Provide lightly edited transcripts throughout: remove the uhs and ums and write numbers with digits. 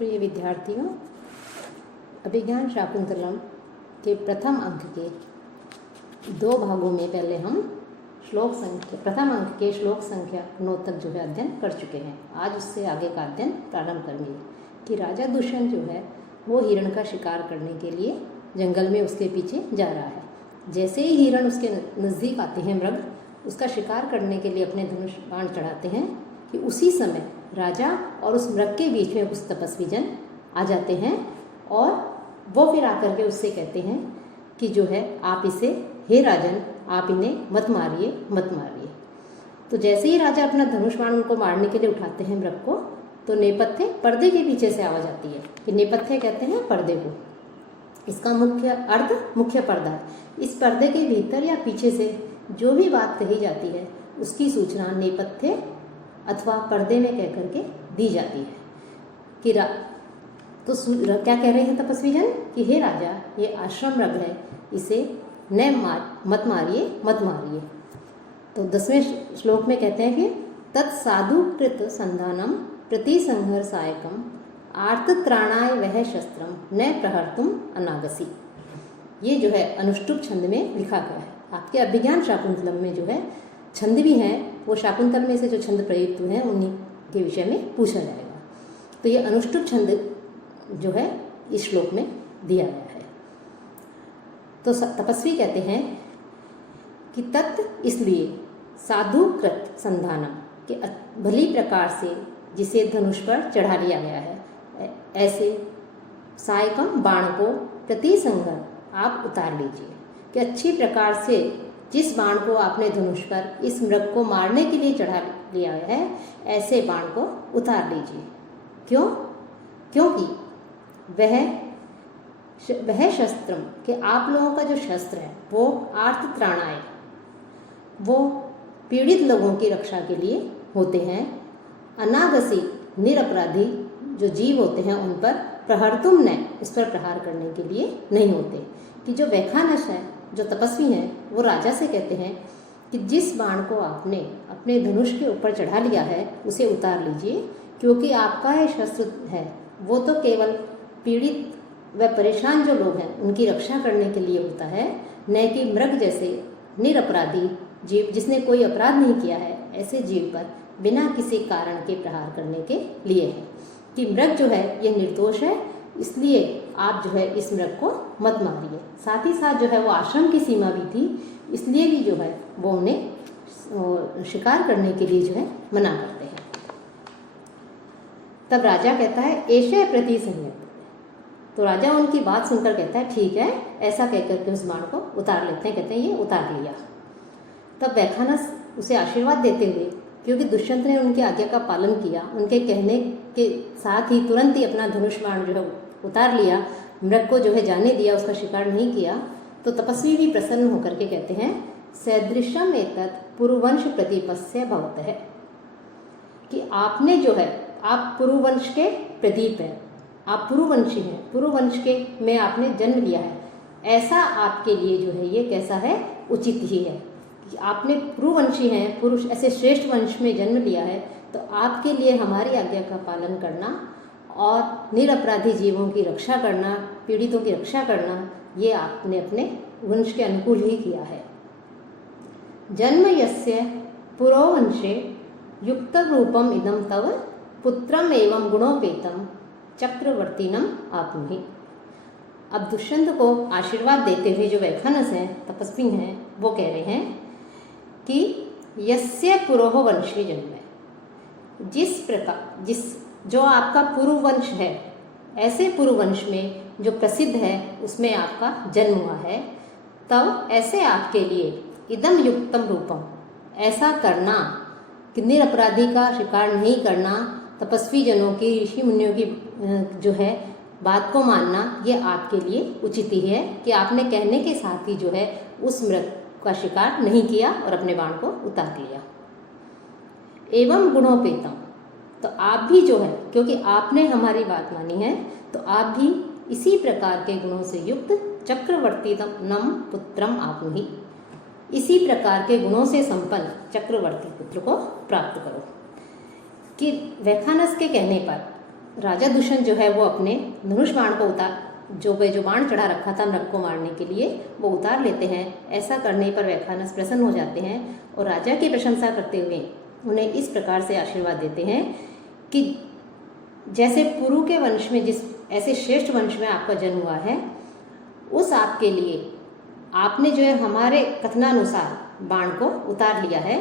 प्रिय विद्यार्थियों, अभिज्ञान शाकुंतलम के प्रथम अंक के दो भागों में पहले हम प्रथम अंक के श्लोक संख्या 9 तक जो है अध्ययन कर चुके हैं। आज उससे आगे का अध्ययन प्रारंभ करेंगे कि राजा दुष्यंत जो है वो हिरण का शिकार करने के लिए जंगल में उसके पीछे जा रहा है। जैसे ही हिरण उसके नज़दीक आते हैं, मृग उसका शिकार करने के लिए अपने धनुष बाण चढ़ाते हैं कि उसी समय राजा और उस मृग के बीच में कुछ तपस्वी जन आ जाते हैं और वो फिर आकर के उससे कहते हैं कि जो है आप इसे, हे राजन, आप इन्हें मत मारिए, मत मारिए। तो जैसे ही राजा अपना धनुष बाण उनको मारने के लिए उठाते हैं मृग को, तो नेपथ्य पर्दे के पीछे से आवाज आती है कि नेपथ्य कहते हैं पर्दे को। इसका मुख्य अर्थ मुख्य पर्दा है। इस पर्दे के भीतर या पीछे से जो भी बात कही जाती है उसकी सूचना नेपथ्य अथवा पर्दे में कह करके दी जाती है कि तो क्या कह रहे हैं तपस्वी जन कि हे राजा, ये आश्रम मृग है, इसे मत मारिए, मत मारिए। तो 10वें श्लोक में कहते हैं कि तत्साधुकृत संधानम प्रतिसंहर सायकम आर्तत्राणाय वह शस्त्रम न प्रहर्तुम अनागसी। ये जो है अनुष्टुप छंद में लिखा गया है। आपके अभिज्ञान शाकुंतलम में जो है छंद भी हैं, वो शाकुंतल में से जो छंद प्रयुक्त हुए हैं उन्हीं के विषय में पूछा जाएगा। तो ये अनुष्टुप छंद जो है इस श्लोक में दिया गया है। तो तपस्वी कहते हैं कि तत् इसलिए साधुकृत संधानम के भली प्रकार से जिसे धनुष पर चढ़ा लिया गया है, ऐसे सायकम बाण को प्रतिसंहर आप उतार लीजिए कि अच्छी प्रकार से जिस बाण को आपने धनुष पर इस मृग को मारने के लिए चढ़ा लिया है, ऐसे बाण को उतार लीजिए। क्यों? क्योंकि वह शस्त्र कि आप लोगों का जो शस्त्र है वो आर्तत्राणाय, वो पीड़ित लोगों की रक्षा के लिए होते हैं। अनागसी, निरपराधी जो जीव होते हैं उन पर प्रहर्तुम न, इस पर प्रहार करने के लिए नहीं होते। कि जो वैखानस है, जो तपस्वी हैं, वो राजा से कहते हैं कि जिस बाण को आपने अपने धनुष के ऊपर चढ़ा लिया है उसे उतार लीजिए, क्योंकि आपका ये शस्त्र है वो तो केवल पीड़ित व परेशान जो लोग हैं उनकी रक्षा करने के लिए होता है, न कि मृग जैसे निरपराधी जीव जिसने कोई अपराध नहीं किया है, ऐसे जीव पर बिना किसी कारण के प्रहार करने के लिए है। कि मृग जो है ये निर्दोष है, इसलिए आप जो है इस मृग को मत मारिए। साथ ही साथ जो है वो आश्रम की सीमा भी थी, इसलिए भी जो है वो उन्हें शिकार करने के लिए जो है मना करते हैं। तब राजा कहता है ऐशे प्रति संयत। तो राजा उनकी बात सुनकर कहता है ठीक है, ऐसा कहकर के उस बाण को उतार लेते हैं। कहते हैं ये उतार लिया। तब वैखानस उसे आशीर्वाद देते हुए, क्योंकि दुष्यंत ने उनकी आज्ञा का पालन किया, उनके कहने के साथ ही तुरंत ही अपना धनुष बाण जो है उतार लिया, मृग को जो है जाने दिया, उसका शिकार नहीं किया। तो तपस्वी भी प्रसन्न होकर के कहते हैं सदृशम एतत् पुरुवंश प्रदीपस्य भवतः है कि आपने जो है, आप पुरुवंश के प्रदीप हैं, आप पुरुवंशी हैं, पुरुवंश के में आपने जन्म लिया है, ऐसा आपके लिए जो है ये कैसा है, उचित ही है कि आपने पुरुवंशी हैं, पुरुष ऐसे श्रेष्ठ वंश में जन्म लिया है, तो आपके लिए हमारी आज्ञा का पालन करना और निरपराधी जीवों की रक्षा करना, पीड़ितों की रक्षा करना, ये आपने अपने वंश के अनुकूल ही किया है। जन्म यस्य पुरोवंशे युक्त रूपम इदम तव पुत्रम एवं गुणोपेतम चक्रवर्तीनम आपनुहि। अब दुष्यंत को आशीर्वाद देते हुए जो वैखानस हैं, तपस्वी हैं, वो कह रहे हैं कि यस्य पुरोह वंशे जन्म है, जो आपका पुरुवंश है, ऐसे पुरुवंश में जो प्रसिद्ध है उसमें आपका जन्म हुआ है, तब ऐसे आपके लिए इदम युक्तम रूपम, ऐसा करना कि निरपराधी का शिकार नहीं करना, तपस्वी जनों की, ऋषि मुनियों की जो है बात को मानना, ये आपके लिए उचित ही है कि आपने कहने के साथ ही जो है उस मृग का शिकार नहीं किया और अपने बाण को उतार लिया। एवं गुणोपेतम, तो आप भी जो है, क्योंकि आपने हमारी बात मानी है, तो आप भी इसी प्रकार के गुणों से युक्त चक्रवर्तीतम पुत्रम आपनुहि, इसी प्रकार के गुणों से संपन्न चक्रवर्ती पुत्र को प्राप्त करो। कि वैखानस के कहने पर राजा दुष्यंत जो है वो अपने धनुष बाण को जो बाण चढ़ा रखा था नृप को मारने के लिए वो उतार लेते हैं। ऐसा करने पर वैखानस प्रसन्न हो जाते हैं और राजा की प्रशंसा करते हुए उन्हें इस प्रकार से आशीर्वाद देते हैं कि जैसे पुरु के वंश में ऐसे श्रेष्ठ वंश में आपका जन्म हुआ है, उस आपके लिए आपने जो है हमारे कथनानुसार बाण को उतार लिया है,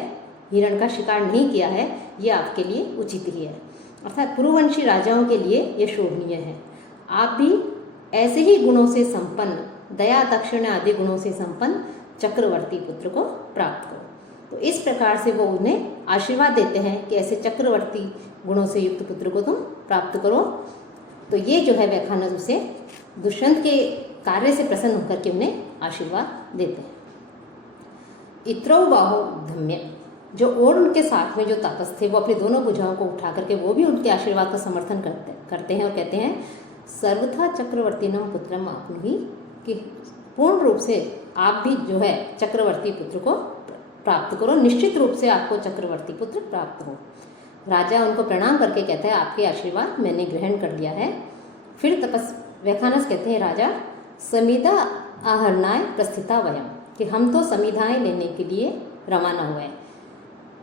हिरण का शिकार नहीं किया है, ये आपके लिए उचित ही है। अर्थात पुरुवंशी राजाओं के लिए ये शोभनीय है। आप भी ऐसे ही गुणों से संपन्न, दया दाक्षिण्य आदि गुणों से संपन्न चक्रवर्ती पुत्र को प्राप्त करो। तो इस प्रकार से वो उन्हें आशीर्वाद देते हैं कि ऐसे चक्रवर्ती गुणों से युक्त पुत्र को तुम प्राप्त करो। तो ये जो है वैखानस उसे दुष्यंत के कार्य से प्रसन्न होकर के उन्हें आशीर्वाद देते हैं। इत्रौ बाहो धम्य, जो और उनके साथ में जो तापस थे वो अपनी दोनों भुजाओं को उठा करके वो भी उनके आशीर्वाद का समर्थन करते हैं और कहते हैं सर्वथा चक्रवर्तीनम पुत्रम आपनुहि, कि पूर्ण रूप से आप भी जो है चक्रवर्ती पुत्र को प्राप्त करो, निश्चित रूप से आपको चक्रवर्ती पुत्र प्राप्त हो। राजा उनको प्रणाम करके कहता है आपके आशीर्वाद मैंने ग्रहण कर लिया है। फिर वैखानस कहते हैं राजा समिधा आहरणाय प्रस्थिता वयम, कि हम तो समिधाएं लेने के लिए रवाना हुए हैं।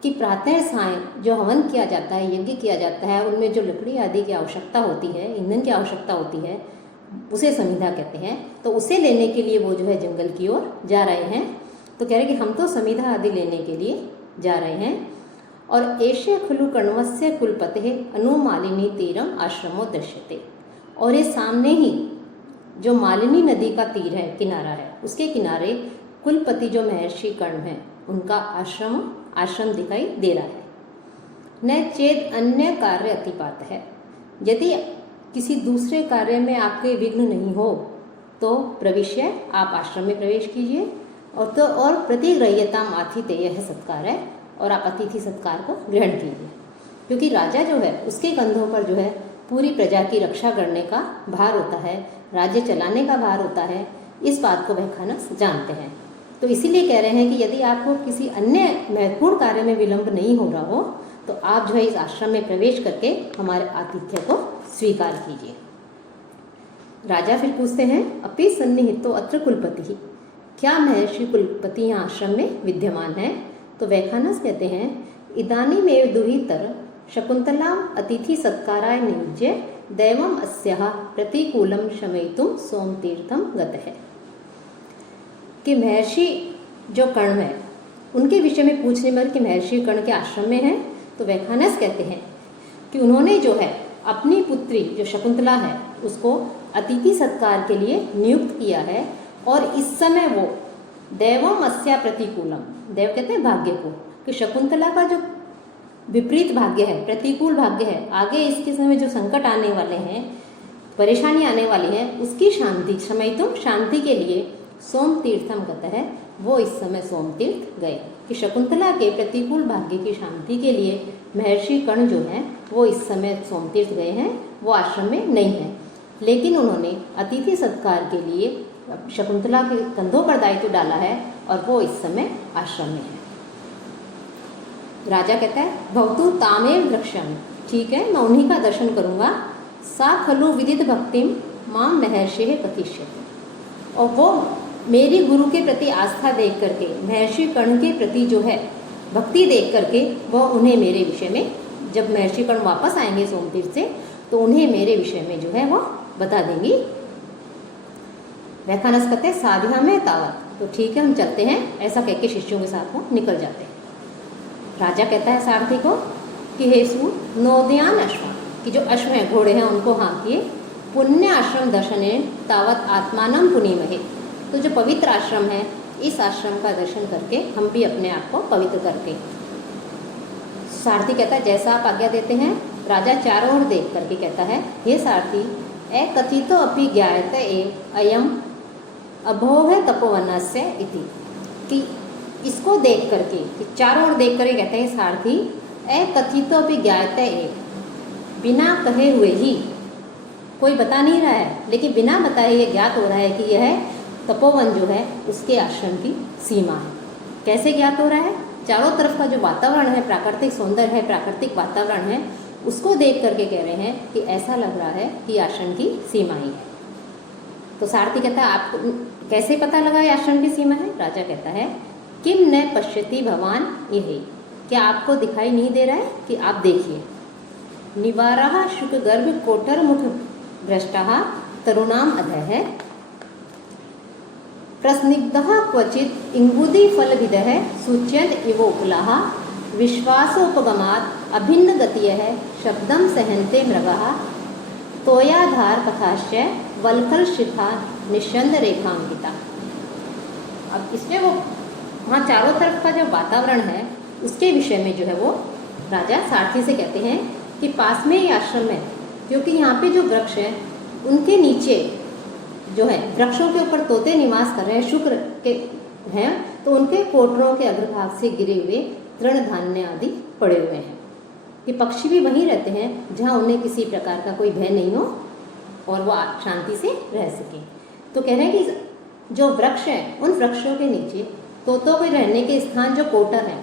कि प्रातः सायं जो हवन किया जाता है, यज्ञ किया जाता है, उनमें जो लकड़ी आदि की आवश्यकता होती है, ईंधन की आवश्यकता होती है, उसे समिधा कहते हैं। तो उसे लेने के लिए वो जो है जंगल की ओर जा रहे हैं। तो कह रहे कि हम तो समिधा आदि लेने के लिए जा रहे हैं। और एष्य खलु कण्वस्य कुलपते अनुमालिनी तीरम आश्रमो दृश्यते, और ये सामने ही जो मालिनी नदी का तीर है, किनारा है, उसके किनारे कुलपति जो महर्षि कर्ण हैं उनका आश्रम दिखाई दे रहा है। न चेत अन्य कार्य अतिपात है, यदि किसी दूसरे कार्य में आपके विघ्न नहीं हो तो प्रविश्य आप आश्रम में प्रवेश कीजिए। और प्रतिग्रह्यताम आतिथेय यह सत्कार है, और आप अतिथि सत्कार को ग्रहण कीजिए। क्योंकि राजा जो है उसके कंधों पर जो है पूरी प्रजा की रक्षा करने का भार होता है, राज्य चलाने का भार होता है। इस बात को वैखानस जानते हैं। तो इसीलिए कह रहे हैं कि यदि आपको किसी अन्य महत्वपूर्ण कार्य में विलंब नहीं हो रहा हो तो आप जो है इस आश्रम में प्रवेश करके हमारे आतिथ्य को स्वीकार कीजिए। राजा फिर पूछते हैं अपि सन्निहितो अत्र कुलपति, क्या महर्षि कुलपति यहाँ आश्रम में विद्यमान है? तो वैखानस कहते हैं इदानीमेव दुहितर शकुंतलाम अतिथि सत्काराय नियुज्य दैवम अस्याः प्रतिकूलम शमयितुम सोमतीर्थम गतः, कि महर्षि जो कर्ण है उनके विषय में पूछने पर कि महर्षि कर्ण के आश्रम में है, तो वैखानस कहते हैं कि उन्होंने जो है अपनी पुत्री जो शकुंतला है उसको अतिथि सत्कार के लिए नियुक्त किया है। और इस समय वो दैवम अस्या प्रतिकूलम, देव कहते हैं भाग्य को, कि शकुंतला का जो विपरीत भाग्य है, प्रतिकूल भाग्य है, आगे इसके समय जो संकट आने वाले हैं, परेशानी आने वाली है, उसकी शांति शमयितुम शांति के लिए सोम तीर्थम गतः है, वो इस समय सोम तीर्थ गए। कि शकुंतला के प्रतिकूल भाग्य की शांति के लिए महर्षि कर्ण जो हैं वो इस समय सोम तीर्थ गए हैं, वो आश्रम में नहीं है। लेकिन उन्होंने अतिथि सत्कार के लिए शकुंतला के कंधों पर दायित्व डाला है और वो इस समय आश्रम में है। राजा कहता है भवतु तामेव द्रक्ष्यामि, ठीक है मैं उन्हीं का दर्शन करूंगा। सा खलु विदित भक्तिम माम महर्षि कथिष्यते, और वो मेरी गुरु के प्रति आस्था देख करके, महर्षि कर्ण के प्रति जो है भक्ति देख करके वो उन्हें मेरे विषय में, जब महर्षि कर्ण वापस आएंगे सोमतीर्थ से तो उन्हें मेरे विषय में जो है वो बता देंगी। वैखानस कहते हैं साध्या में तावत, तो ठीक है हम चलते हैं, ऐसा कह के शिष्यों के साथ वो निकल जाते हैं। राजा कहता है सारथी को कि हे सु नोदयान अश्व, कि जो अश्व हैं घोड़े हैं उनको हाँकिए, पुण्य आश्रम दर्शने तावत आत्मानम पुनीमहे, तो जो पवित्र आश्रम है इस आश्रम का दर्शन करके हम भी अपने आप को पवित्र करते हैं। सारथी कहता है जैसा आप आज्ञा देते हैं। राजा चारों ओर देख करके कहता है हे सारथी एकथितो अपि ज्ञायते अयम अभोह तपोवनस्य इति, कि इसको देख करके, कि चारों ओर देख करके कहते हैं सारथी एकथितो अपि ज्ञायते, बिना कहे हुए ही, कोई बता नहीं रहा है लेकिन बिना बताए ये ज्ञात हो रहा है कि यह तपोवन जो है उसके आश्रम की सीमा है। कैसे ज्ञात हो रहा है? चारों तरफ का जो वातावरण है, प्राकृतिक सौंदर्य है, प्राकृतिक वातावरण है, उसको देख करके कह रहे हैं कि ऐसा लग रहा है कि आश्रम की सीमा ही है। तो सारथी कहता है आपको कैसे पता लगा ये आश्रम की सीमा है? राजा कहता है किम न पश्यति भवान, यही क्या आपको दिखाई नहीं दे रहा है कि आप देखिए। निवारः शुकगर्भ कोटरमुख भ्रष्टः तरुणाम अधः प्रस्निग्धः क्वचित् इंगुदीफलविदः सूच्यन्त इव उपलाः विश्वासोपगमात् अभिन्न गतियः शब्दं सहन्ते मृगः तोयाधार पथाश्च वल्कल शिखा निश्चंद रेखांकिता। अब इसमें वो वहाँ चारों तरफ का जो वातावरण है उसके विषय में जो है वो राजा सारथी से कहते हैं कि पास में ही आश्रम है, क्योंकि यहाँ पे जो वृक्ष है उनके नीचे जो है वृक्षों के ऊपर तोते निवास कर रहे हैं, शुक्र के हैं, तो उनके कोटरों के अग्रभाग से गिरे हुए तृण धान्य आदि पड़े हुए हैं। ये पक्षी भी वहीं रहते हैं जहाँ उन्हें किसी प्रकार का कोई भय नहीं हो और वो शांति से रह सके। तो कह रहे हैं कि जो वृक्ष हैं उन वृक्षों के नीचे तोतों के रहने के स्थान जो कोटर हैं,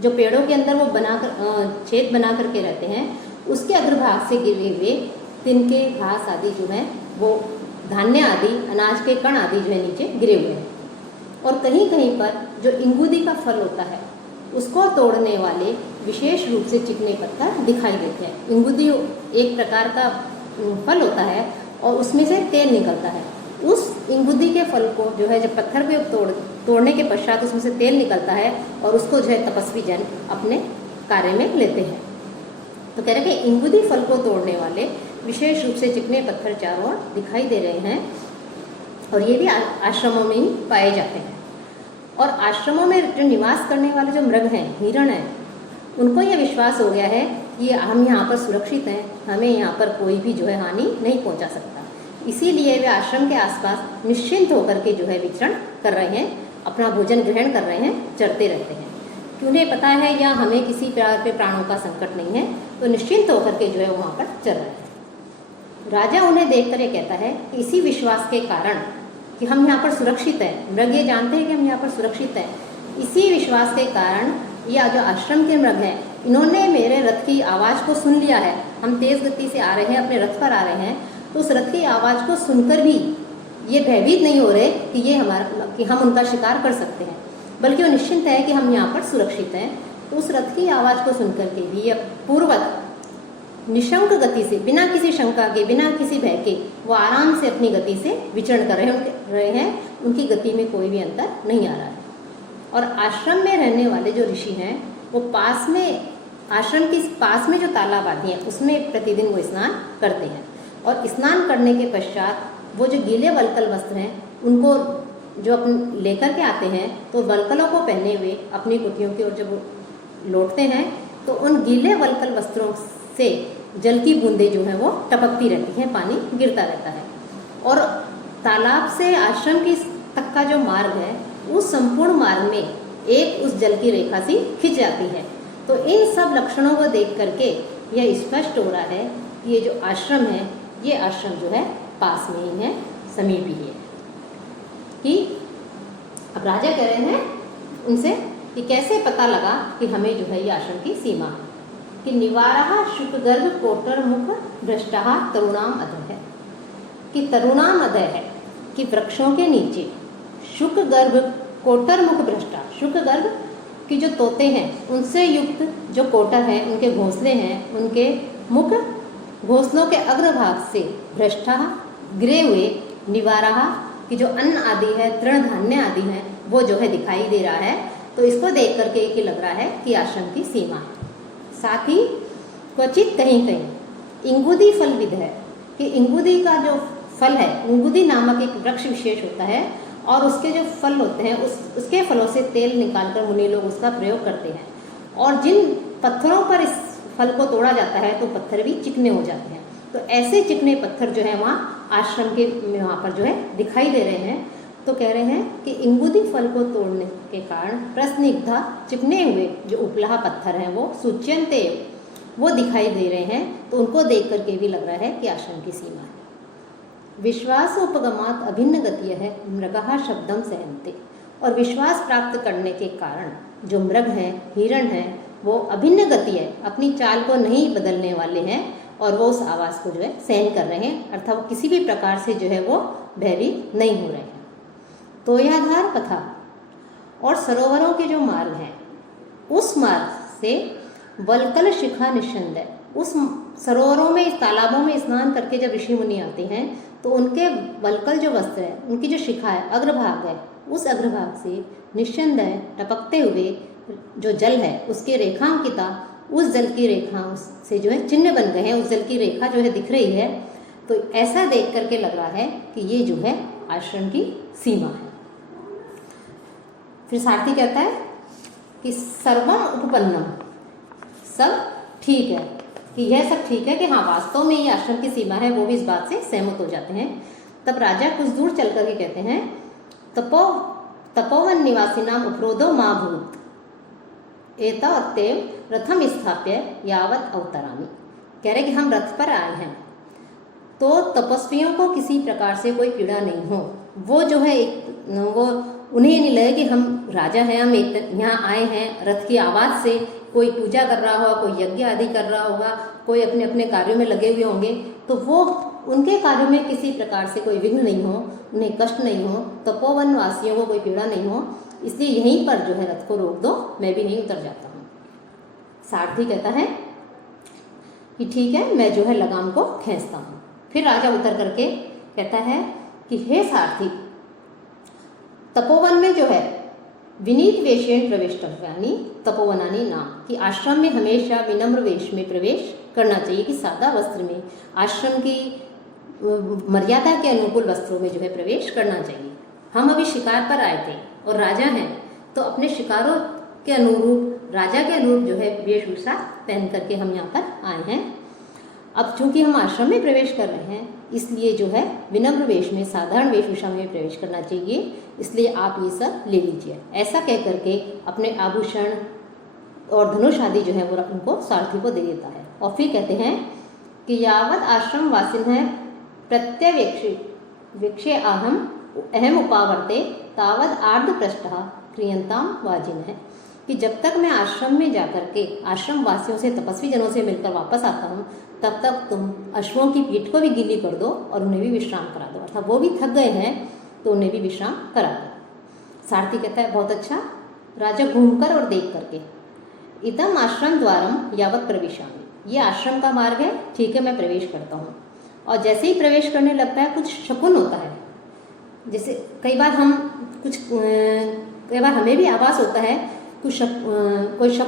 जो पेड़ों के अंदर वो बनाकर छेद बना करके रहते हैं, उसके अग्रभाग से गिरे हुए तिनके घास आदि जो है वो धान्य आदि अनाज के कण आदि जो है नीचे गिरे हुए हैं। और कहीं कहीं पर जो इंगुदी का फल होता है उसको तोड़ने वाले विशेष रूप से चिकने पत्थर दिखाई देते हैं। इंगुदी एक प्रकार का फल होता है और उसमें से तेल निकलता है। उस इंगुदी के फल को जो है जब पत्थर पे तोड़ने के पश्चात उसमें से तेल निकलता है और उसको जो है तपस्वी जन अपने कार्य में लेते हैं। तो कह रहे हैं कि इंगुदी फल को तोड़ने वाले विशेष रूप से चिकने पत्थर चारों ओर दिखाई दे रहे हैं और ये भी आश्रमों में ही पाए जाते हैं। और आश्रमों में जो निवास करने वाले जो मृग हैं, हिरण हैं, उनको यह विश्वास हो गया है कि हम यहाँ पर सुरक्षित हैं, हमें यहाँ पर कोई भी जो है हानि नहीं पहुँचा सकता। इसीलिए वे आश्रम के आसपास निश्चिंत होकर के जो है विचरण कर रहे हैं, अपना भोजन ग्रहण कर रहे हैं, चरते रहते हैं। कि उन्हें पता है या हमें किसी प्रकार के प्राणों का संकट नहीं है, तो निश्चिंत होकर के जो है वहाँ पर चल रहे हैं। राजा उन्हें देख कर ये कहता है कि इसी विश्वास के कारण कि हम यहाँ पर सुरक्षित हैं, मृग ये जानते हैं कि हम यहाँ पर सुरक्षित हैं, इसी विश्वास के कारण या जो आश्रम के मृग हैं इन्होंने मेरे रथ की आवाज़ को सुन लिया है। हम तेज़ गति से आ रहे हैं, अपने रथ पर आ रहे हैं, तो उस रथ की आवाज़ को सुनकर भी ये भयभीत नहीं हो रहे कि हम उनका शिकार कर सकते हैं, बल्कि वो निश्चिंत है कि हम यहाँ पर सुरक्षित हैं। तो उस रथ की आवाज़ को सुनकर के भी ये पूर्वक निशंक गति से, बिना किसी शंका के, बिना किसी भय के, वो आराम से अपनी गति से विचरण कर रहे हैं। उनकी गति में कोई भी अंतर नहीं आ रहा है। और आश्रम में रहने वाले जो ऋषि हैं वो पास में, आश्रम के पास में जो तालाब आदि हैं उसमें प्रतिदिन वो स्नान करते हैं। और स्नान करने के पश्चात वो जो गीले वल्कल वस्त्र हैं उनको जो अपन लेकर के आते हैं, तो वल्कलों को पहने हुए अपनी कुटियों की ओर जब लौटते हैं तो उन गीले वल्कल वस्त्रों से जल की बूंदें जो हैं वो टपकती रहती हैं, पानी गिरता रहता है। और तालाब से आश्रम की तक का जो मार्ग है उस संपूर्ण मार्ग में एक उस जल की रेखा सी खिंच जाती है। तो इन सब लक्षणों को देख करके यह स्पष्ट हो रहा है कि ये जो आश्रम है ये आश्रम जो है पास में ही है, समीप ही है। कि अब राजा कह रहे हैं उनसे कि कैसे पता लगा कि हमें जो है ये आश्रम की सीमा है। कि निवारः शुकगर्भ कोटर मुख भ्रष्टः तरुणाम अधः है, कि तरुणाम अधः है कि वृक्षों के नीचे शुकगर्भ कोटर मुख भ्रष्टा, शुकगर्भ की जो तोते हैं उनसे युक्त जो कोटर हैं, उनके घोंसले हैं, उनके मुख घोंसलों के अग्रभाग से भ्रष्टा गिरे हुए, निवारः कि जो अन्न आदि है, तृण धान्य आदि हैं, वो जो है दिखाई दे रहा है। तो इसको देख करके कि लग रहा है कि आश्रम की सीमा है। साथ ही क्वचित कहीं कहीं इंगुदी फल विध है कि इंगुदी का जो फल है, इंगुदी नामक एक वृक्ष विशेष होता है और उसके जो फल होते हैं उसके फलों से तेल निकालकर मुनि लोग उसका प्रयोग करते हैं। और जिन पत्थरों पर इस फल को तोड़ा जाता है तो पत्थर भी चिकने हो जाते हैं। तो ऐसे चिकने पत्थर जो है वहाँ आश्रम के वहाँ पर जो है दिखाई दे रहे हैं। तो कह रहे हैं कि इंगुदी फल को तोड़ने के कारण प्रस्निग्धा चिकने हुए जो उपलाह पत्थर हैं वो सूच्यन्ते वो दिखाई दे रहे हैं। तो उनको देख करके भी लग रहा है कि आश्रम की सीमा है। विश्वासोपगमात अभिन्न गतिय है मृगः शब्दम सहन्ते, और विश्वास प्राप्त करने के कारण जो मृग हैं, हिरण हैं, वो अभिन्न गति है, अपनी चाल को नहीं बदलने वाले हैं और वो उस आवाज़ को जो है सहन कर रहे हैं, अर्थात वो किसी भी प्रकार से जो है वो भयभीत नहीं हो रहे हैं। तो यह धार कथा और सरोवरों के जो मार्ग हैं उस मार्ग से वल्कल शिखा निस्संदेह, उस सरोवरों में, इस तालाबों में स्नान करके जब ऋषि मुनि आते हैं तो उनके वल्कल जो वस्त्र है, उनकी जो शिखा है, अग्रभाग है, उस अग्रभाग से निस्संदेह टपकते हुए जो जल है उसके रेखांकिता, उस जल की रेखा से जो है चिन्ह बन गए हैं, उस जल की रेखा जो है दिख रही है। तो ऐसा देख करके लग रहा है कि ये जो है आश्रम की सीमा है। फिर सारथी कहता है कि सर्वम उपपन्नम, सब ठीक है, कि यह सब ठीक है कि हाँ वास्तव में ये आश्रम की सीमा है, वो भी इस बात से सहमत हो जाते हैं। तब राजा कुछ दूर चल करके कहते हैं तपोवन निवासी नाम उपरोधो माँ भूत एतावत्तेव रथम स्थाप्य यावत अवतरामि। कह रहे कि हम रथ पर आए हैं तो तपस्वियों को किसी प्रकार से कोई पीड़ा नहीं हो। वो जो है वो उन्हें नहीं लगे कि हम राजा हैं, हम यहाँ आए हैं, रथ की आवाज़ से कोई पूजा कर रहा होगा, कोई यज्ञ आदि कर रहा होगा, कोई अपने अपने कार्यों में लगे हुए होंगे, तो वो उनके कार्यों में किसी प्रकार से कोई विघ्न नहीं हो, उन्हें कष्ट नहीं हो, तपोवन वासियों को कोई पीड़ा नहीं हो, इसलिए यहीं पर जो है रथ को रोक दो, मैं भी नहीं उतर जाता हूँ। सारथी कहता है कि ठीक है, मैं जो है लगाम को खींचता हूँ। फिर राजा उतर करके कहता है कि हे सारथी, तपोवन में जो है विनीत वेशेन प्रवेष्टव्यानि तपोवनानि नाम, कि आश्रम में हमेशा विनम्र वेश में प्रवेश करना चाहिए, कि सादा वस्त्र में, आश्रम की मर्यादा के अनुकूल वस्त्रों में जो है प्रवेश करना चाहिए। हम अभी शिकार पर आए थे और राजा हैं तो अपने शिकारों के अनुरूप, राजा के अनुरूप जो है वेशभूषा पहन करके हम यहाँ पर आए हैं। अब चूंकि हम आश्रम में प्रवेश कर रहे हैं इसलिए जो है विनम्र वेश में, साधारण वेशभूषा में प्रवेश करना चाहिए, इसलिए आप ये सब ले लीजिए। ऐसा कह करके अपने आभूषण और धनुष आदि जो है वो उनको सारथी को दे देता है। और फिर कहते हैं कि यावत आश्रम वासिन है प्रत्यवेक्षे अहम उपावर्ते तावद आर्ध पृष्ठ क्रियंताम वाजिन है, कि जब तक मैं आश्रम में जाकर के आश्रम वासियों से, तपस्वी जनों से मिलकर वापस आता हूँ, तब तक तुम अश्वों की पीठ को भी गीली कर दो और उन्हें भी विश्राम करा दो, अर्थात वो भी थक गए हैं तो उन्हें भी विश्राम करा दो। सारथी कहता है बहुत अच्छा। राजा घूमकर और देख करके इदम आश्रम द्वारम यावत प्रविशामि, ये आश्रम का मार्ग है, ठीक है, मैं प्रवेश करता हूँ। और जैसे ही प्रवेश करने लगता है कुछ शकुन होता है, जैसे कई बार हमें भी आभास होता है कुछ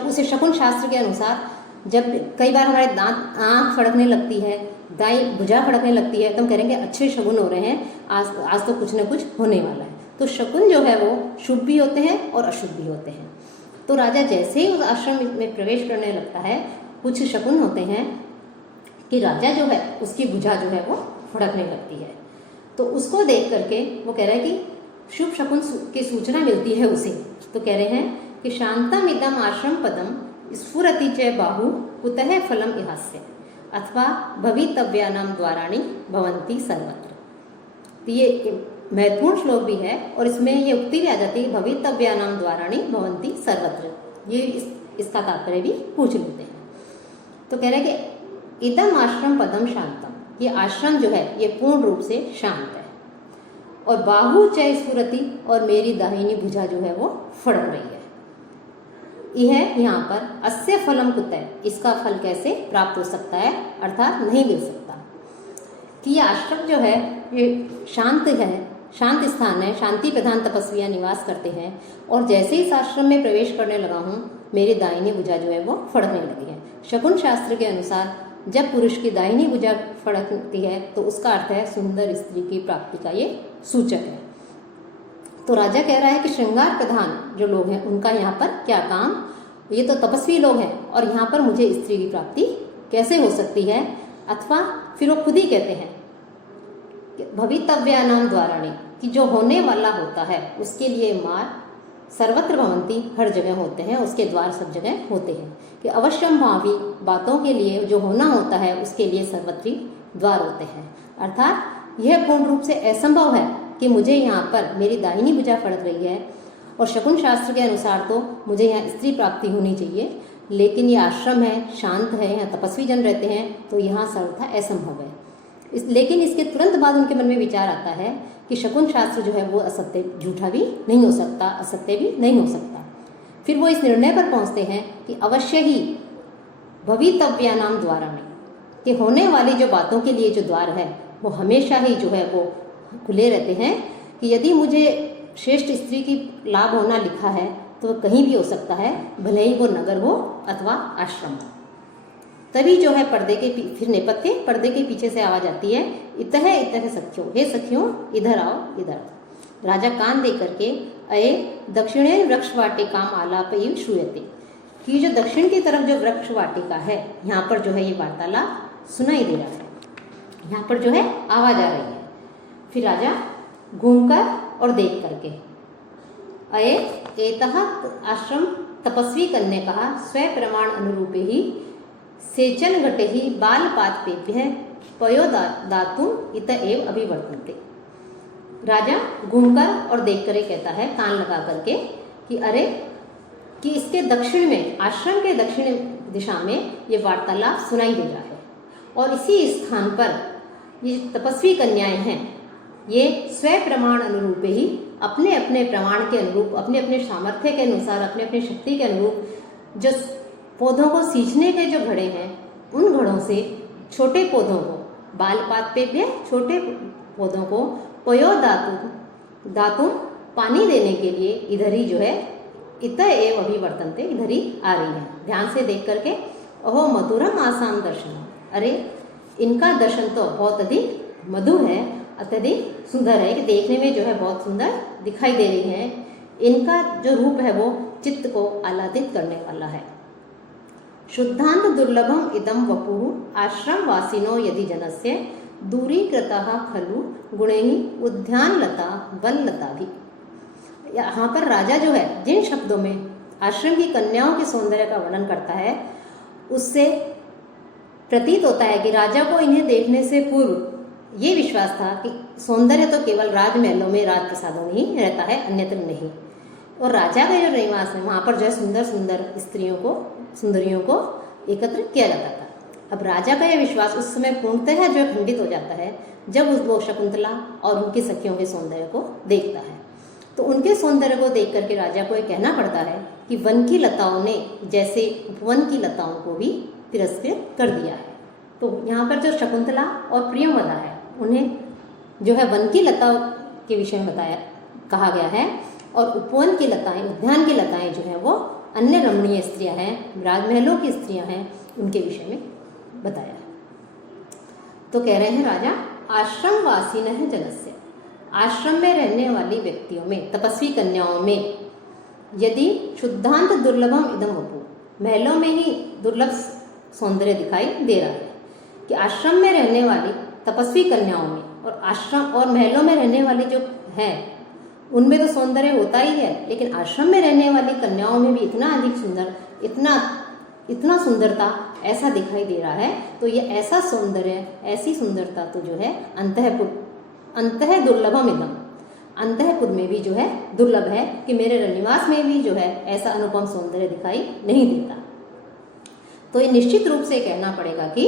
उसे शकुन शास्त्र के अनुसार, जब कई बार हमारे दांत, आँख फड़कने लगती है, दाई भुजा फड़कने लगती है, तो हम कहेंगे अच्छे शकुन हो रहे हैं, आज तो कुछ न कुछ होने वाला है। तो शकुन जो है वो शुभ भी होते हैं और अशुभ भी होते हैं। तो राजा जैसे ही उस आश्रम में प्रवेश करने लगता है, कुछ शकुन होते हैं कि राजा जो है उसकी भुजा जो है वो फड़कने लगती है। तो उसको देख करके वो कह रहा है कि शुभ शकुन की सूचना मिलती है उसे। तो कह रहे हैं कि शांतम इदम आश्रम पदम स्फुरति च बाहु कुतः फलम इहास्य अथवा भवितव्यानाम द्वाराणि भवन्ति सर्वत्र। तो ये महत्वपूर्ण श्लोक भी है और इसमें ये उक्ति भी आ जाती है, भवितव्यानाम द्वाराणि भवन्ति सर्वत्र। ये इसका तात्पर्य भी पूछ लेते हैं। तो कह रहे हैं कि इदम आश्रम पदम शांतम, ये आश्रम जो है ये पूर्ण रूप से शांत है, और बाहु च स्फुरति, और मेरी दाहिनी भुजा जो है वो फड़क रही है। यह यहाँ पर अस्य फलम कुतः, इसका फल कैसे प्राप्त हो सकता है, अर्थात नहीं मिल सकता। कि ये आश्रम जो है ये शांत है, शांत स्थान है, शांति प्रधान तपस्वियाँ निवास करते हैं, और जैसे ही इस आश्रम में प्रवेश करने लगा हूँ मेरी दाहिनी भुजा जो है वो फड़कने लगी है। शकुन शास्त्र के अनुसार जब पुरुष की दाहिनी भुजा फड़कती है तो उसका अर्थ है सुंदर स्त्री की प्राप्ति का ये सूचक है। तो राजा कह रहा है कि श्रृंगार प्रधान जो लोग हैं उनका यहाँ पर क्या काम, ये तो तपस्वी लोग हैं और यहाँ पर मुझे स्त्री की प्राप्ति कैसे हो सकती है। अथवा फिर वो खुद ही कहते हैं भवितव्यानाम द्वाराणि, कि जो होने वाला होता है उसके लिए मार्ग सर्वत्र भवन्ति, हर जगह होते हैं, उसके द्वार सब जगह होते हैं। कि अवश्यम भावी बातों के लिए जो होना होता है उसके लिए सर्वत्री द्वार होते हैं। अर्थात यह पूर्ण रूप से असंभव है कि मुझे यहाँ पर मेरी दाहिनी भुजा फड़क रही है और शकुन शास्त्र के अनुसार तो मुझे यहाँ स्त्री प्राप्ति होनी चाहिए, लेकिन ये आश्रम है, शांत है, यहाँ तपस्वी जन रहते हैं, तो यहाँ सर्वथा असंभव है। लेकिन इसके तुरंत बाद उनके मन में विचार आता है कि शकुन शास्त्र जो है वो असत्य, झूठा भी नहीं हो सकता, असत्य भी नहीं हो सकता। फिर वो इस निर्णय पर पहुँचते हैं कि अवश्य ही भवितव्यानाम द्वारा में, कि होने वाली जो बातों के लिए जो द्वार है वो हमेशा ही जो है वो खुले रहते हैं, कि यदि मुझे श्रेष्ठ स्त्री की लाभ होना लिखा है तो कहीं भी हो सकता है, भले ही वो नगर हो अथवा आश्रम हो। तभी जो है पर्दे के फिर नेपथ्य पर्दे के पीछे से आवाज आती है, इतः इतः सखियों, हे सखियों इधर आओ, इधर आओ। राजा कान दे करके अये दक्षिणे वृक्ष वाटिकाम आलाप इव श्रूयते, कि जो दक्षिण की तरफ जो वृक्ष वाटिका है यहाँ पर जो है ये वार्तालाप सुनाई दे रहा है, यहाँ पर जो है आवाज आ रही है। फिर राजा घूमकर और देख करके अये एतः आश्रम तपस्वी कन्या कहा स्व प्रमाण अनुरूपे ही सेचन घटे ही बाल पादपेभ्य पयो दातुम इत एव अभिवर्तन्ते। राजा घूमकर और देख कर कहता है कान लगा करके कि अरे कि इसके दक्षिण में, आश्रम के दक्षिण दिशा में ये वार्तालाप सुनाई दे रहा है, और इसी स्थान पर ये तपस्वी कन्याएं हैं, ये स्व प्रमाण अनुरूप ही अपने अपने प्रमाण के अनुरूप, अपने अपने सामर्थ्य के अनुसार, अपने अपने शक्ति के अनुरूप जो पौधों को सींचने के जो घड़े हैं, उन घड़ों से छोटे पौधों को, बालपात पे भी छोटे पौधों को पयो दातुम पानी देने के लिए इधर ही जो है इत एव अभिवर्तन्ते, इधर ही आ रही है। ध्यान से देख करके अहो मधुरम आसाम दर्शन, अरे इनका दर्शन तो बहुत अधिक मधुर है, अत्यधिक सुंदर है, कि देखने में जो है बहुत सुंदर दिखाई दे रही है। इनका जो रूप है वो चित्त को आह्लादित करने वाला है। शुद्धांत दुर्लभम इदम वपुः आश्रम वासिनो यदि जनस्य दूरीकृतः खलु गुणैः उद्यानलता वनलता भी। यहाँ पर राजा जो है जिन शब्दों में आश्रम की कन्याओं के सौंदर्य का वर्णन करता है, उससे प्रतीत होता है कि राजा को इन्हें देखने से पूर्व ये विश्वास था कि सौंदर्य तो केवल राजमहलों में, राजप्रसादों में ही रहता है, अन्यत्र नहीं। और राजा का जो निवास है वहाँ पर जो है सुंदर सुंदर सुंदरियों को एकत्र किया जाता था। अब राजा का यह विश्वास उस समय पूर्णतः जो खंडित हो जाता है जब वो शकुंतला और उनकी सखियों के सौंदर्य को देखता है। तो उनके सौंदर्य को देख करके राजा को ये कहना पड़ता है कि वन की लताओं ने जैसे उपवन की लताओं को भी तिरस्कृत कर दिया है। तो यहाँ पर जो शकुंतला और प्रियंवदा है, उन्हें जो है वन की लता के विषय में कहा गया है, और उपवन की लताएं, उद्यान की लताएं जो है वो अन्य रमणीय स्त्रियां हैं, राजमहलों की स्त्रियां हैं, उनके विषय में बताया। तो कह रहे हैं राजा आश्रम वासी न जनस्य, आश्रम में रहने वाली व्यक्तियों में, तपस्वी कन्याओं में यदि शुद्धांत दुर्लभम इदम वपु, महलों में ही दुर्लभ सौंदर्य दिखाई दे रहा है, कि आश्रम में रहने वाली तपस्वी कन्याओं में और आश्रम और महलों में रहने वाली जो हैं उनमें तो सौंदर्य होता ही है, लेकिन आश्रम में रहने वाली कन्याओं में भी इतना अधिक सुंदर, इतना सुंदरता ऐसा दिखाई दे रहा है। तो ये ऐसा सौंदर्य, ऐसी सुंदरता तो जो है अंतः दुर्लभम इदम, अंतःपुर में भी जो है दुर्लभ है, कि मेरे रनिवास में भी जो है ऐसा अनुपम सौंदर्य दिखाई नहीं देता। तो ये निश्चित रूप से कहना पड़ेगा कि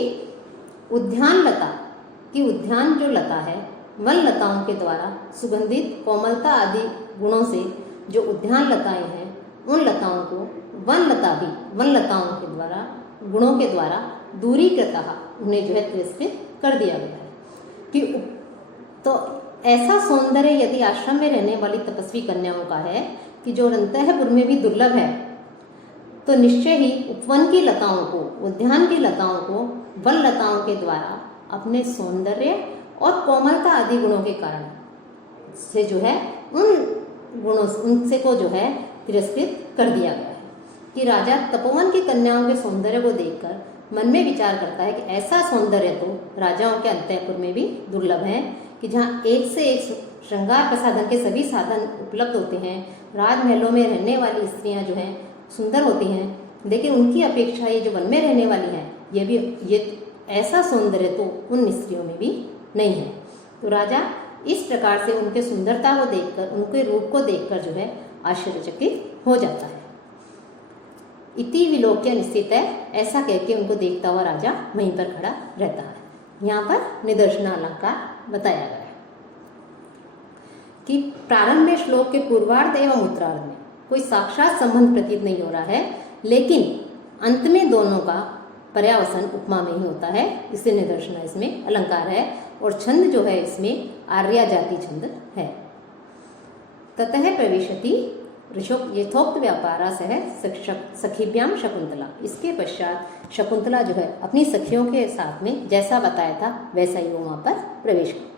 उद्यान लता की, उद्यान जो लता है, वन लताओं के द्वारा सुगंधित कोमलता आदि गुणों से जो उद्यान लताएं हैं, उन लताओं को वन लताओं के द्वारा, गुणों के द्वारा दूरीकृतः, उन्हें जो है तिरस्कृत कर दिया गया है। कि तो ऐसा सौंदर्य यदि आश्रम में रहने वाली तपस्वी कन्याओं का है कि जो अंतःपुर में भी दुर्लभ है, तो निश्चय ही उपवन की लताओं को, उद्यान की लताओं को वन लताओं के द्वारा अपने सौंदर्य और कोमलता आदि गुणों के कारण से जो है उनसे को जो है तिरस्कृत कर दिया गया है। कि राजा तपोवन की कन्याओं के सौंदर्य को देखकर मन में विचार करता है कि ऐसा सौंदर्य तो राजाओं के अंतःपुर में भी दुर्लभ है, कि जहाँ एक से एक श्रृंगार प्रसाधन के सभी साधन उपलब्ध होते हैं, राजमहलों में रहने वाली स्त्रियाँ जो हैं सुंदर होती हैं, लेकिन उनकी अपेक्षा ये जो वन में रहने वाली हैं, ये ऐसा सौंदर्य तो उन स्त्रियों में भी नहीं है। तो राजा इस प्रकार से उनके सुंदरता को देखकर, उनके रूप को देखकर जो है आश्चर्यचकित हो जाता है। इति विलोक्य निश्चित है, ऐसा कह के उनको देखता हुआ राजा वहीं पर खड़ा रहता है। यहाँ पर निदर्शन अलंकार बताया गया है कि प्रारंभ में श्लोक के पूर्वार्ध एवं उत्तरार्ध में कोई साक्षात संबंध प्रतीत नहीं हो रहा है, लेकिन अंत में दोनों का पर्यावसन उपमा में ही होता है, इससे निदर्शन इसमें अलंकार है। और छंद जो है इसमें आर्या जाति छंद है। ततः प्रविशति यथोक्त व्यापारा सह सखीभ्याम शकुंतला। इसके पश्चात शकुंतला जो है अपनी सखियों के साथ में जैसा बताया था वैसा ही वो वहाँ पर प्रवेश करती है।